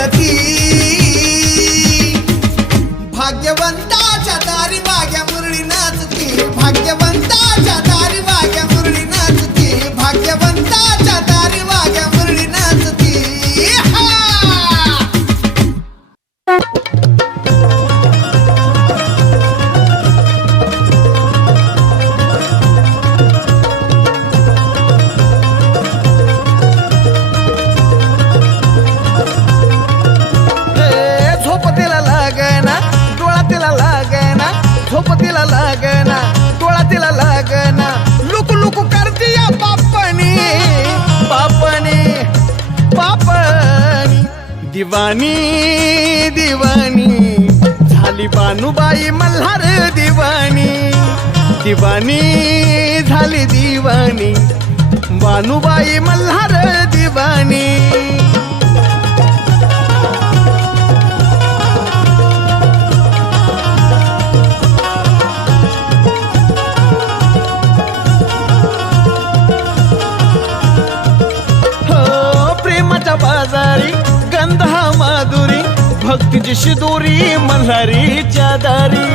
नाचती, भाग्यवंताच्या दारी वाघ्या मुरळी नाचती, भाग्यवंताच्या दारी वाघ्या मुरळी नाचती, भाग्यवंताच्या दारी वाघ्या मुरळी नाचती. तिला लागना डोळा तिला लागना लुक लुक करती या पापणी पापणी पापणी. दिवाणी दिवाणी झाली बानुबाई मल्हार दिवाणी, दिवाणी झाली दिवाणी बानुबाई मल्हार दिवाणी. बाजारी गंध माधुरी भक्तीची शिदोरी मल्हारीच्या दारी.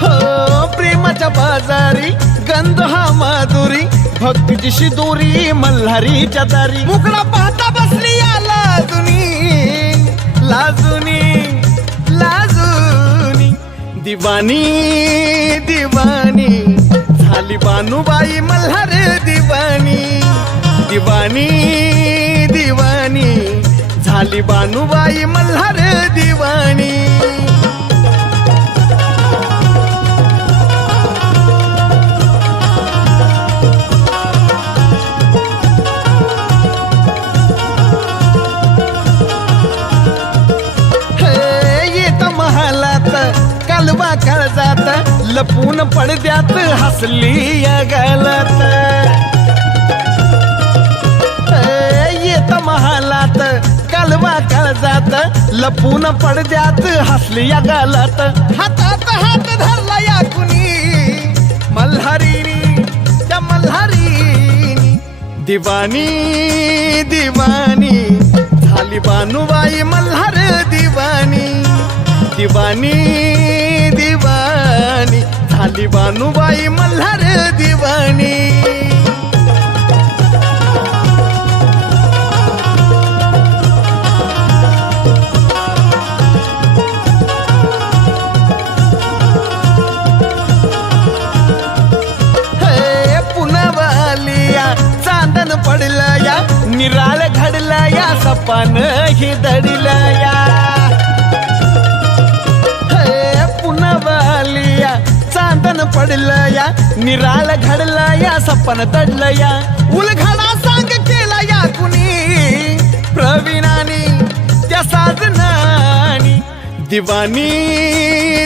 हो प्रेमाच्या बाजारी गंध माधुरी भक्तीची शिदोरी मल्हारीच्या दारी. मुकडा पाहता बसली या लाजुनी लाजुनी लाजुनी. दिवाणी दिवाणी झाली बानुबाई मल्हार दिवाणी, दिवाणी दिवाणी झाली बानुबाई मल्हार दिवाणी. येत महालात कालवा काळजात लपून पडद्यात हसली या गालात. महालात कालवा काळजात लपून पडद्यात हसली या गालात. हातात हात धरला या कुणी मल्हारीनी त्या मल्हारीनी. दिवाणी दिवाणी झाली बानुबाई मल्हार दिवाणी, दिवाणी दिवाणी झाली बानुबाई मल्हार दिवाणी. चांदन पडलं या निराळ घडलं या सपान ही दडलं या. पुनवालिया चांदन पडलं या निराळ घडलं या सपन दडलं या. उलघडा सांग केला या कुणी प्रवीणानी त्या साधनानी. दिवाणी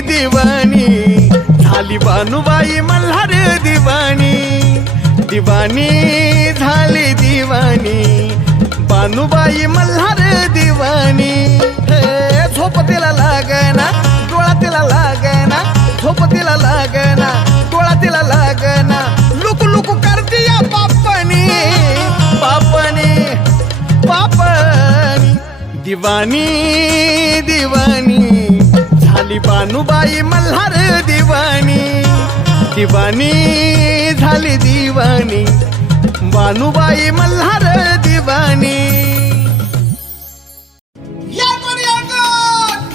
दिवाणी झाली बानुबाई मल्हार दिवाणी, दिवाणी झाली दिवाणी बानुबाई मल्हार दिवाणी. झोप तिला लागना डोळा तिला लागना, झोप तिला लागना डोळा तिला लागना लुक लुक करती या पापणी पापणी पापणी. दिवाणी दिवाणी झाली बानुबाई मल्हार दिवाणी, दिवाणी झाली दिवाणी बानुबाई मल्हार दिवाणी.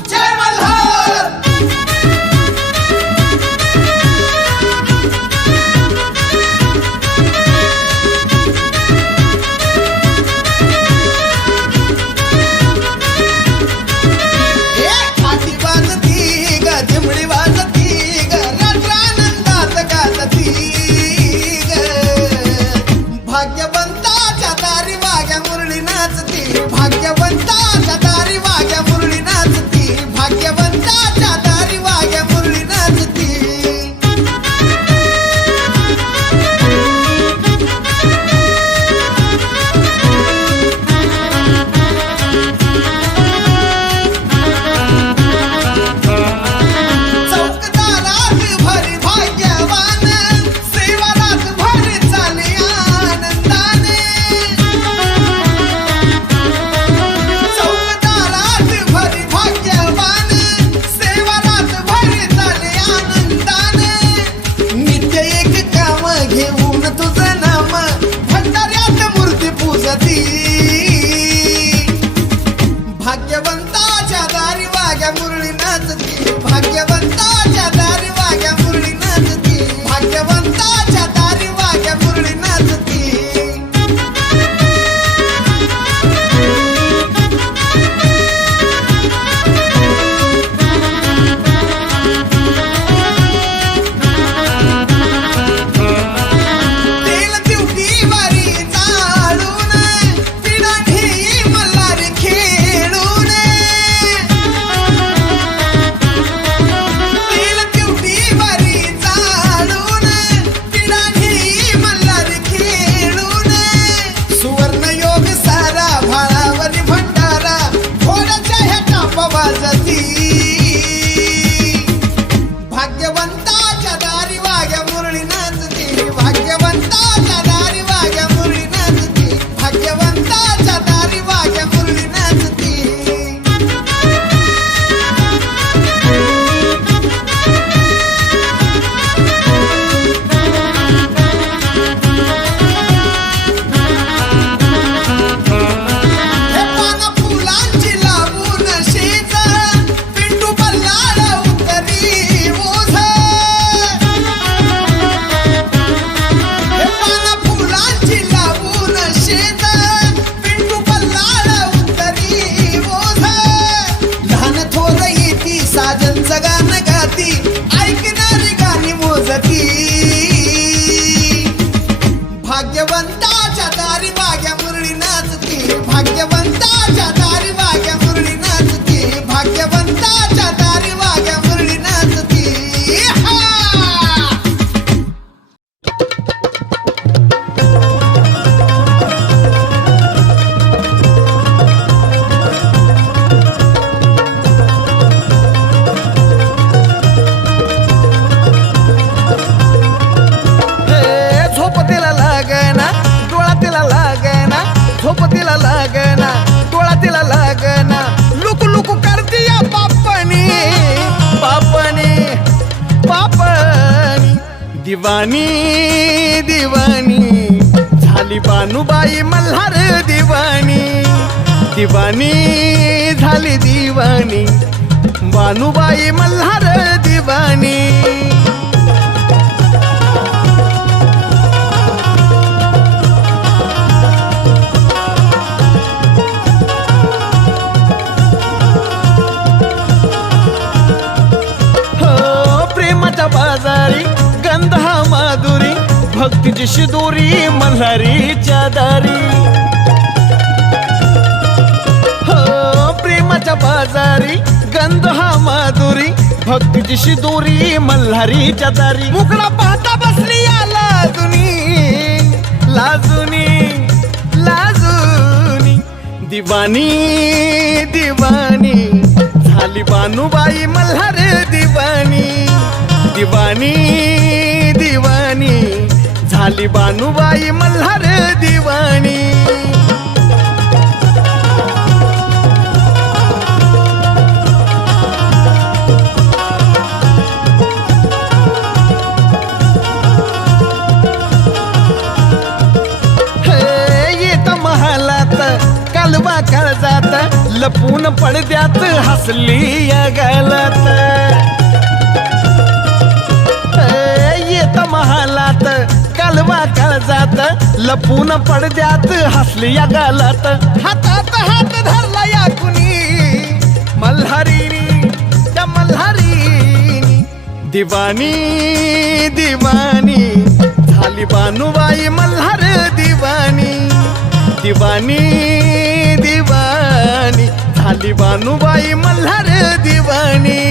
जय मल्हार. हाती वाजती ग झिमडी वाजती ग रात्रानंदात गाजती ग. भाग्यवंताच्या दारी वाघ्या मुरळी नाचती. भाग्यवंताच्या दारी वाघ्या मुरळी नाचती भाग्यवंताच्या दारी वाघ्या मुरळी नाचती भाग्यवंताच्या दारी वाघ्या मुरळी नाचती हा! झोप तिला लागना डोळा तिला लागना झोप तिला लागना डोळा तिला लागना लुकू लुकू करती या बापानी बापानी बापानी दिवानी दिवानी झाली बानुबाई मल्हार दिवानी दिवानी झाली दिवानी बानुबाई मल्हार दिवानी बाजारी गंध हा माधुरी भक्तीची शिदोरी मल्हारीच्या दारी हो प्रेमाच्या बाजारी गंध हा माधुरी भक्तीची शिदोरी मल्हारीच्या दारी मुकडा पाहता बसली या लाजुनी लाजुनी लाजुनी दिवानी दिवानी झाली बानुबाई मल्हार दिवानी दिवानी दिवानी झाली बानुबाई मल्हार दिवानी येत महालात कालवा काळजात लपून पडद्यात हसली या गालात महालात कालवा काळजात लपून पडद्यात हसली या गालात हातात हात धरला या कुणी मल्हारीनी त्या मल्हारीनी दिवानी दिवानी झाली बानुबाई मल्हार दिवानी दिवानी दिवानी झाली बानुबाई मल्हार दिवानी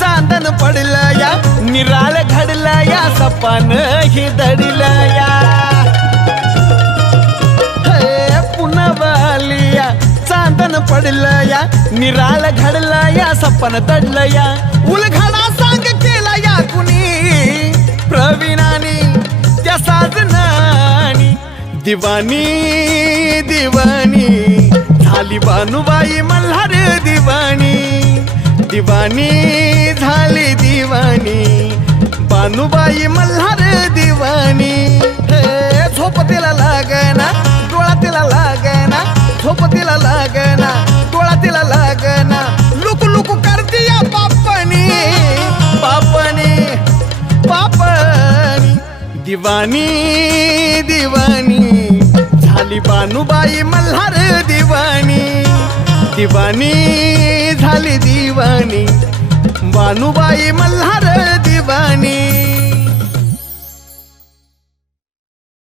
चांदन पडला या निराळ घडला या सपान ही दडला या पुन्हा वालिया चांदन पडला या निराळ घडला या सपन दडला या उलघडा सांग केला या कुणी प्रवीणानी त्या साजनानी दिवानी दिवानी झाली बानुबाई मल्हार दिवानी दिवानी झाली दिवानी बानुबाई मल्हार दिवानी झोप तिला लागना डोळा तिला लागना झोप तिला लागना डोळा तिला लागना लुकू लुकू करती या बापानी बापानी बापानी दिवानी दिवानी झाली बानुबाई मल्हार दिवानी दिवानी झाली दिवानी बानुबाई मल्हार दिवानी